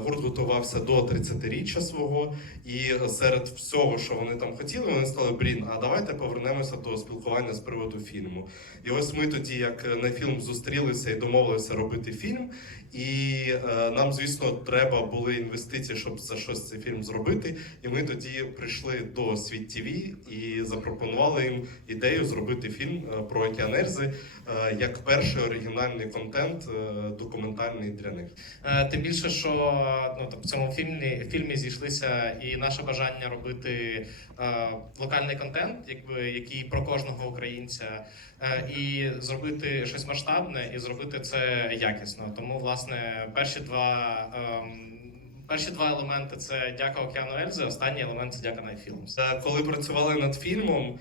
Гурт готувався до 30-річчя свого, і серед всього, що вони там хотіли, вони сказали: Брін, а давайте повернемося до спілкування з приводу фільму. І ось ми тоді, як на фільм зустрілися і домовилися робити фільм. І е, нам, звісно, треба були інвестиції, щоб за щось цей фільм зробити. І ми тоді прийшли до Світ ТВ і запропонували їм ідею зробити фільм е, про океанерзи е, як перший оригінальний контент е, документальний для них. Е, Тим більше, що ну в цьому фільмі фільмі зійшлися і наше бажання робити е, локальний контент, якби який про кожного українця, е, і зробити щось масштабне, і зробити це якісно. Тому, власне, перші два. ем, Перші два елементи це дяка Океану Ельзи, останній елемент це дяка Найфілмс. Е, Коли працювали над фільмом, е,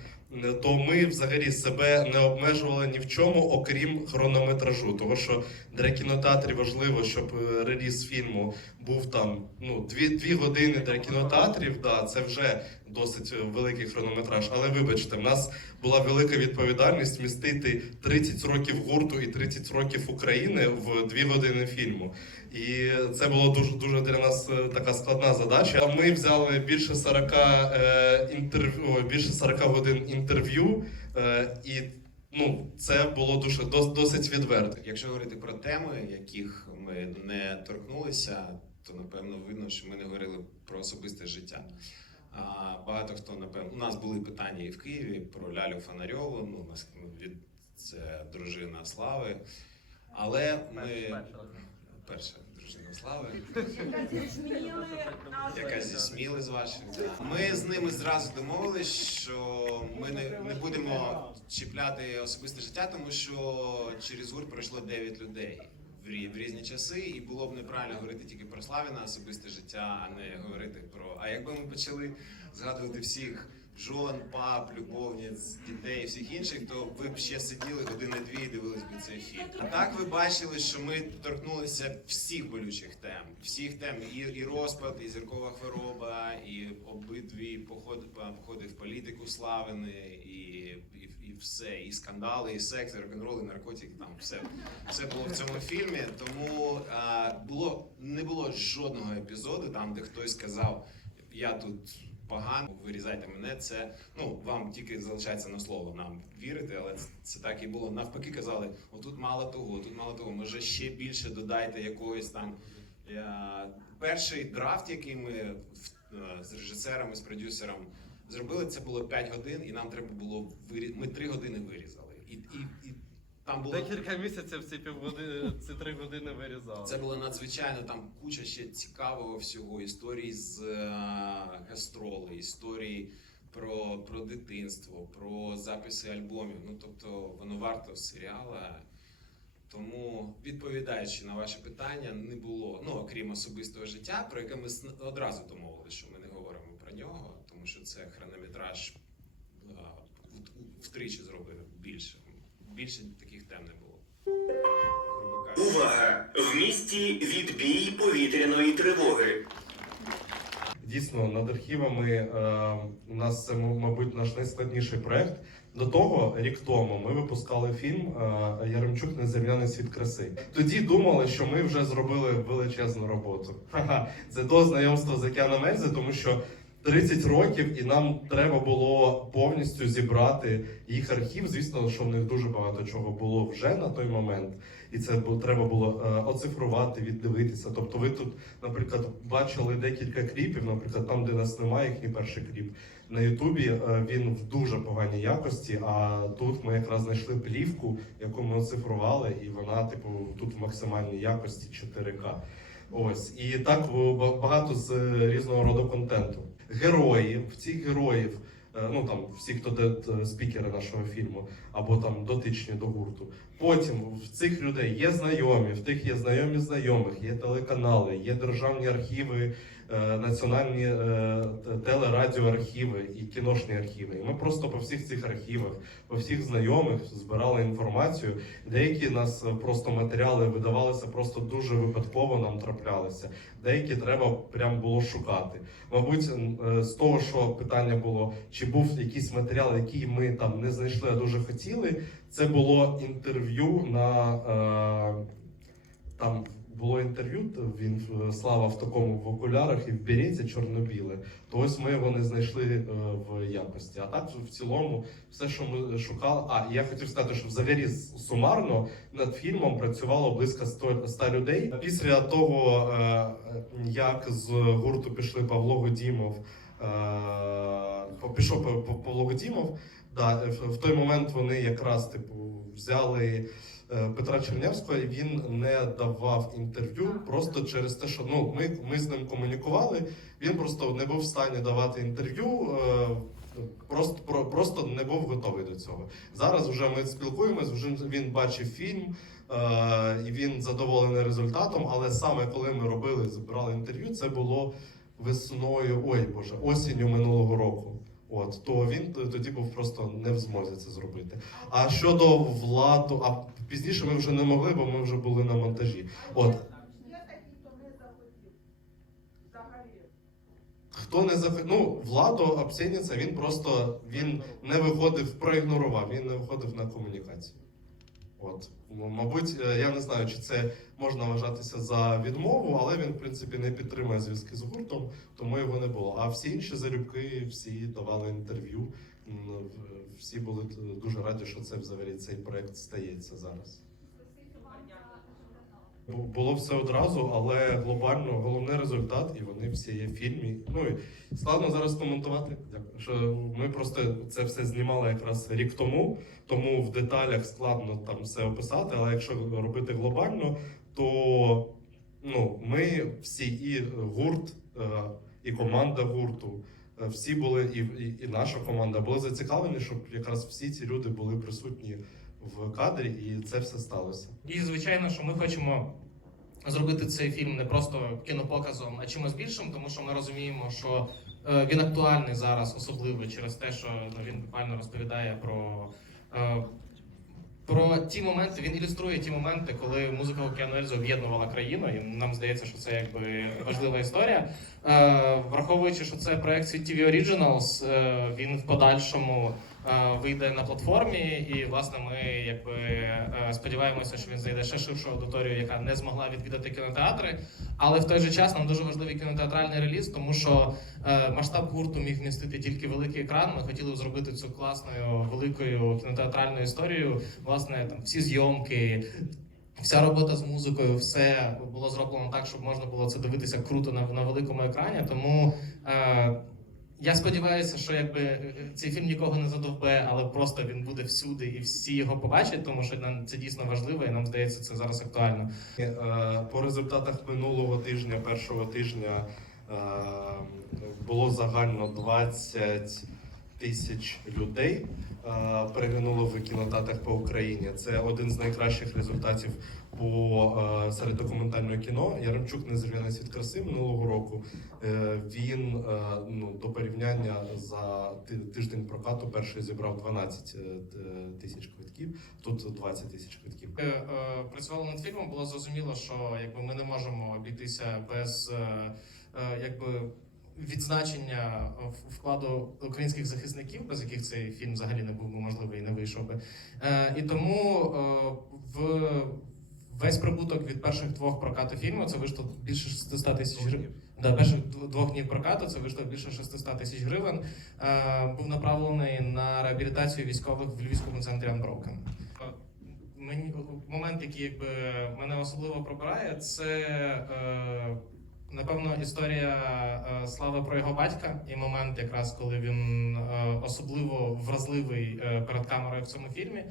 то ми взагалі себе не обмежували ні в чому, окрім хронометражу. Тому що для кінотеатрів важливо, щоб е, реліз фільму був там ну дві, дві години для кінотеатрів. Да, це вже досить е, великий хронометраж. Але вибачте, в нас була велика відповідальність містити 30 років гурту і 30 років України в дві години фільму. І це було дуже дуже для нас е, така складна задача. Ми взяли більше 40 е, інтерв'ю, більше 40 годин інтерв'ю, і ну це було дуже дос- досить відверто. Якщо говорити про теми, яких ми не торкнулися, то напевно видно, що ми не говорили про особисте життя. Багато хто напевно у нас були питання і в Києві про Лялю Фонарьову. Ну нас від це дружина Слави. Але ми перша дружина Слави. Яка зі сміли з ваших. Ми з ними зразу домовились, що ми не, не будемо чіпляти особисте життя, тому що через гурт пройшло 9 людей в, різні часи, і було б неправильно говорити тільки про славі на особисте життя, а не говорити про. А якби ми почали згадувати всіх жон, пап, любовниць, дітей всіх інших, то ви б ще сиділи години-дві і дивились би цей фільм. А так ви бачили, що ми торкнулися всіх болючих тем, всіх тем і, і розпад, і зіркова хвороба, і обидві походи, походи в політику славини, і, і, і все, і скандали, і секс, і рок-н-рол, і наркотики. Там все, все було в цьому фільмі. Тому а, було не було жодного епізоду, там де хтось сказав, я тут. Погано, вирізайте мене. Це ну вам тільки залишається на слово нам вірити, але це, це так і було. Навпаки, казали: отут мало того, тут мало того. Може ще більше додайте якогось там. Перший драфт, який ми е, з режисером і з продюсером зробили, це було 5 годин, і нам треба було вирі... Ми 3 години вирізали. І, і, і там було Декілька місяців ці півгодини, ці три години вирізали. це було надзвичайно там куча ще цікавого всього. Історії з е, гастроли, історії про, про дитинство, про записи альбомів. Ну тобто воно варто серіала. Тому, відповідаючи на ваше питання, не було, ну окрім особистого життя, про яке ми одразу домовилися, що ми не говоримо про нього, тому що це хронометраж е, втричі зробив більше. Більше таких тем не було. Увага! В місті відбій повітряної тривоги. Дійсно, над архівами е, у нас це, мабуть, наш найскладніший проект. До того, рік тому, ми випускали фільм е, Яремчук Незем'яний світ краси. Тоді думали, що ми вже зробили величезну роботу. Ха-ха. Це до знайомства з Океаном Ельзи, тому що 30 років, і нам треба було повністю зібрати їх архів. Звісно, що в них дуже багато чого було вже на той момент, і це треба було е, оцифрувати, віддивитися. Тобто, ви тут, наприклад, бачили декілька кліпів, наприклад, там, де нас немає, їхній перший кліп. На Ютубі е, він в дуже поганій якості. А тут ми якраз знайшли плівку, яку ми оцифрували, і вона, типу, тут в максимальній якості 4К. Ось і так в- багато з е, різного роду контенту. Герої в цих героїв, е, ну там всі, хто де спікери нашого фільму, або там дотичні до гурту. Потім в цих людей є знайомі, в тих є знайомі знайомих, є телеканали, є державні архіви, е, національні е, телерадіоархіви і кіношні архіви. І ми просто по всіх цих архівах, по всіх знайомих збирали інформацію. Деякі нас е, просто матеріали видавалися просто дуже випадково нам траплялися. Деякі треба прям було шукати. Мабуть, е, з того, що питання було, чи був якийсь матеріал, який ми там не знайшли, а дуже хотіли. Це було інтерв'ю на е, там було інтерв'ю. Він е, слава в такому в окулярах і в береті чорно-біле. То ось ми його не знайшли е, в якості. А так в цілому, все, що ми шукали. А я хотів сказати, що взагалі сумарно над фільмом працювало близько 100, 100 людей. Після того, е, як з гурту пішли Павло Годімов, пішов Пав- Пав- Павло Годімов. Да, в, той момент вони якраз типу взяли е, Петра Чернявського, і він не давав інтерв'ю просто через те, що ну ми, ми з ним комунікували. Він просто не був в стані давати інтерв'ю. Е, Просто про просто не був готовий до цього. Зараз вже ми спілкуємось. Вже він бачив фільм е, і він задоволений результатом. Але саме коли ми робили, збирали інтерв'ю, це було весною, ой боже, осінню минулого року. От то він тоді був просто не в змозі це зробити. А щодо владу, а пізніше ми вже не могли, бо ми вже були на монтажі. От хто не захотів. Ну владу Обсєніця, він просто він не виходив, проігнорував, він не виходив на комунікацію. От, мабуть, е, я не знаю, чи це можна вважатися за відмову, але він, в принципі, не підтримує зв'язки з гуртом, тому його не було. А всі інші залюбки, всі давали інтерв'ю. Всі були дуже раді, що це взагалі цей проект стається зараз. Бу- Було все одразу, але глобально головний результат, і вони всі є в фільмі. Ну і складно зараз коментувати. Дякую. Що ми просто це все знімали якраз рік тому, тому в деталях складно там все описати. Але якщо робити глобально, то ну ми всі і гурт, е, і команда гурту. е, Всі були, і, і, і наша команда були зацікавлені, щоб якраз всі ці люди були присутні в кадрі, і це все сталося. І звичайно, що ми хочемо зробити цей фільм не просто кінопоказом, а чимось більшим, тому що ми розуміємо, що е, він актуальний зараз, особливо через те, що ну, він буквально розповідає про. е, Про ті моменти він ілюструє ті моменти, коли музика Океану Ельзи об'єднувала країну, і нам здається, що це якби важлива історія. Е, враховуючи, що це проект Світ TV Originals, він в подальшому вийде на платформі, і власне ми якби е, сподіваємося, що він знайде ще ширшу аудиторію, яка не змогла відвідати кінотеатри. Але в той же час нам дуже важливий кінотеатральний реліз, тому що е, масштаб гурту міг вмістити тільки великий екран. Ми хотіли зробити цю класною великою кінотеатральною історією. Власне, там всі зйомки. Вся робота з музикою, все було зроблено так, щоб можна було це дивитися круто на, на великому екрані. Тому е, я сподіваюся, що якби е, цей фільм нікого не задовбе, але просто він буде всюди і всі його побачать, тому що нам це дійсно важливо, і нам здається, це зараз актуально. Е, По результатах минулого тижня, першого тижня, е, було загально 20 тисяч людей. Е, Переглянуло в кінотеатрах по Україні. Це один з найкращих результатів по е, серед документального кіно. Яремчук не світ краси минулого року. Е, Він ну до порівняння за тиждень прокату перший зібрав 12 е, тисяч квитків. Тут 20 тисяч квитків. Працювали над фільмом, було зрозуміло, що якби ми не можемо обійтися без якби. Відзначення вкладу українських захисників, без яких цей фільм взагалі не був би можливий і не вийшов би. Е, і тому е, в весь прибуток від перших двох прокату фільму це вийшло більше 600 тисяч гривень. Да, перших двох днів прокату це вийшло більше 600 тисяч гривень. Е, був направлений на реабілітацію військових в Львівському центрі Unbroken. Е, Мені момент, який якби мене особливо пробирає, це е, напевно історія е, слави про його батька, і момент, якраз коли він е, особливо вразливий е, перед камерою в цьому фільмі.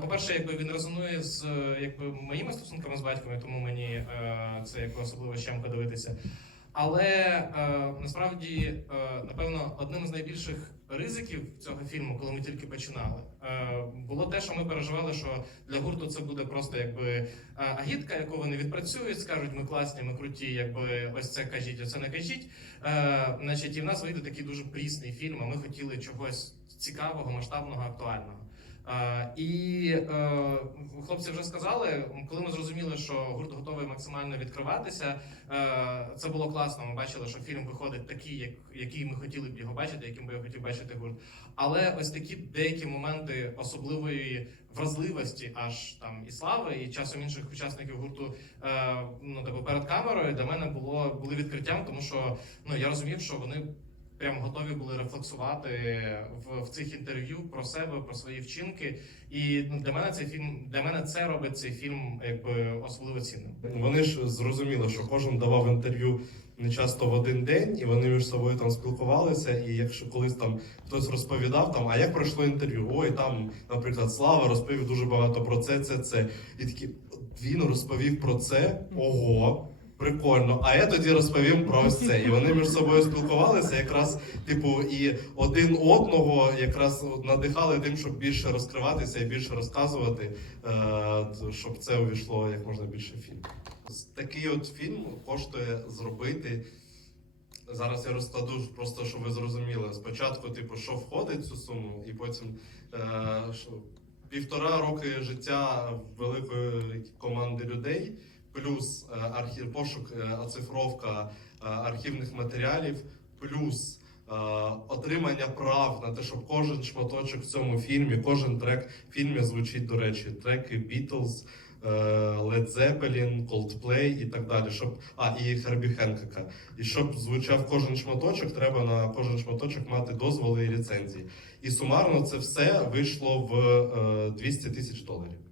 По-перше, якби він резонує з якби моїми стосунками з батьком, тому мені це якби особливо щемко дивитися. Але е, насправді, е, напевно, одним з найбільших ризиків цього фільму, коли ми тільки починали, е, було те, що ми переживали, що для гурту це буде просто якби е, агітка, яку вони відпрацюють, скажуть, ми класні, ми круті, якби ось це кажіть, оце не кажіть. Е, значить, і в нас вийде такий дуже прісний фільм. А ми хотіли чогось цікавого, масштабного, актуального. Е, І е, хлопці вже сказали, коли ми зрозуміли, що гурт готовий максимально відкриватися, е, це було класно. Ми бачили, що фільм виходить такий, як, який ми хотіли б його бачити, яким би я хотів бачити гурт. Але ось такі деякі моменти особливої вразливості, аж там і слави, і часом інших учасників гурту, е, ну типу перед камерою для мене було були відкриттям, тому що ну я розумів, що вони прям готові були рефлексувати в, в цих інтерв'ю про себе, про свої вчинки. І для мене цей фільм для мене це робить цей фільм якби особливо цінним. Вони ж зрозуміли, що кожен давав інтерв'ю не часто в один день, і вони між собою там спілкувалися. І якщо колись там хтось розповідав, там, а як пройшло інтерв'ю? Ой, там, наприклад, Слава розповів дуже багато про це, це, це. І такі він розповів про це. Ого. Прикольно, а я тоді розповім про ось це. І вони між собою спілкувалися, якраз, типу, і один одного якраз надихали тим, щоб більше розкриватися і більше розказувати, е, щоб це увійшло як можна більше в фільм. Такий от фільм коштує зробити. Зараз я розкладу просто, щоб ви зрозуміли. Спочатку, типу, що входить в цю суму, і потім е, що, півтора роки життя великої команди людей, плюс е, архів, пошук, е, оцифровка е, архівних матеріалів, плюс отримання прав на те, щоб кожен шматочок в цьому фільмі, кожен трек в фільмі звучить, до речі, треки Beatles, Led Zeppelin, Coldplay і так далі. Щоб, а, і Хербі Хенкока. І щоб звучав кожен шматочок, треба на кожен шматочок мати дозволи і ліцензії. І сумарно це все вийшло в е, 200 тисяч доларів.